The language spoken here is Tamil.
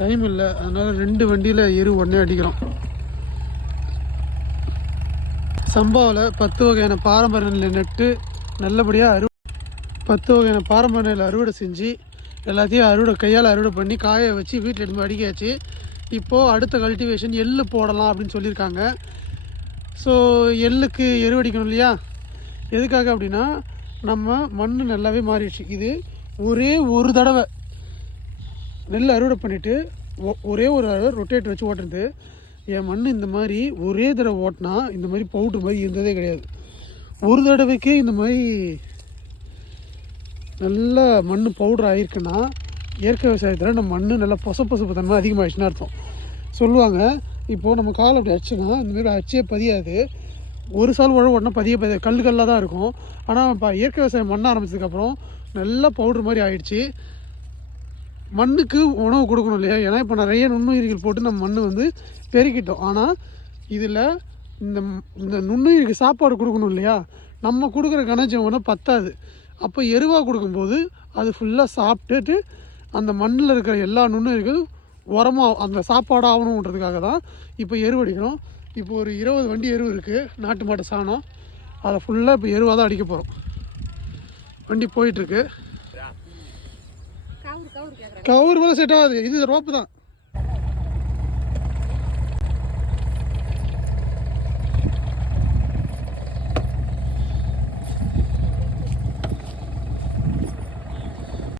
டைம் இல்லை, அதனால் 2 வண்டியில் எரு ஒன்றே அடிக்கிறோம். சம்பாவில் 10 வகையான பாரம்பரிய நெல் நட்டு நல்லபடியாக 10 வகையான பாரம்பரிய நெல் அறுவடை செஞ்சு எல்லாத்தையும் கையால் அறுவடை பண்ணி காய வச்சு வீட்டில் எடுத்து அடிக்காச்சு. இப்போது அடுத்த கல்டிவேஷன் எள்ளு போடலாம் அப்படின்னு சொல்லியிருக்காங்க. ஸோ எள்ளுக்கு எருவடிக்கணும் இல்லையா? எதுக்காக அப்படின்னா நம்ம மண் நல்லாவே மாறிடுச்சு. இது ஒரே ஒரு தடவை நெல் அறுவடை பண்ணிவிட்டு ஒரே ஒரு தடவை ரொட்டேட் வச்சு ஓட்டுறது. என் மண் இந்த மாதிரி ஒரே தடவை ஓட்டினா இந்த மாதிரி பவுட்ரு மாதிரி இருந்ததே கிடையாது. ஒரு தடவைக்கே இந்த மாதிரி நல்லா மண் பவுட்ரு ஆகிருக்குன்னா இயற்கை விவசாயத்தில் நம்ம மண் நல்லா பொசப்பு தன்மை அதிகமாகிடுச்சுன்னு அர்த்தம் சொல்லுவாங்க. இப்போது நம்ம கால் அப்படி அடிச்சுன்னா இந்தமாரி அச்சே பதியாது. ஒரு சால் உழவு ஓட்டினா பதியாது, கல்லாக தான் இருக்கும். ஆனால் இப்போ இயற்கை விவசாயம் மண்ண ஆரம்பிச்சதுக்கப்புறம் நல்லா பவுட்ரு மாதிரி ஆகிடுச்சு. மண்ணுக்கு உணவு கொடுக்கணும் இல்லையா? ஏன்னா இப்போ நிறைய நுண்ணுயிர்கள் போட்டு நம்ம மண் வந்து பெருக்கிட்டோம். ஆனால் இதில் இந்த நுண்ணுயிருக்கு சாப்பாடு கொடுக்கணும் இல்லையா? நம்ம கொடுக்குற கனஜம் ஒன்றும் பத்தாது. அப்போ எருவாக கொடுக்கும்போது அது ஃபுல்லாக சாப்பிட்டுட்டு அந்த மண்ணில் இருக்கிற எல்லா நுண்ணுயிர்களும் உரமாக அந்த சாப்பாடு ஆகணுன்றதுக்காக தான் இப்போ எருவடிக்கிறோம். இப்போ ஒரு 20 வண்டி எருவு இருக்குது, நாட்டு மாட்டு சாணம். அதை ஃபுல்லாக இப்போ எருவாக தான் அடிக்க போகிறோம். வண்டி போயிட்டுருக்கு. கவுர் மேலே செட் ஆகாது, இது ரோப்பு தான்.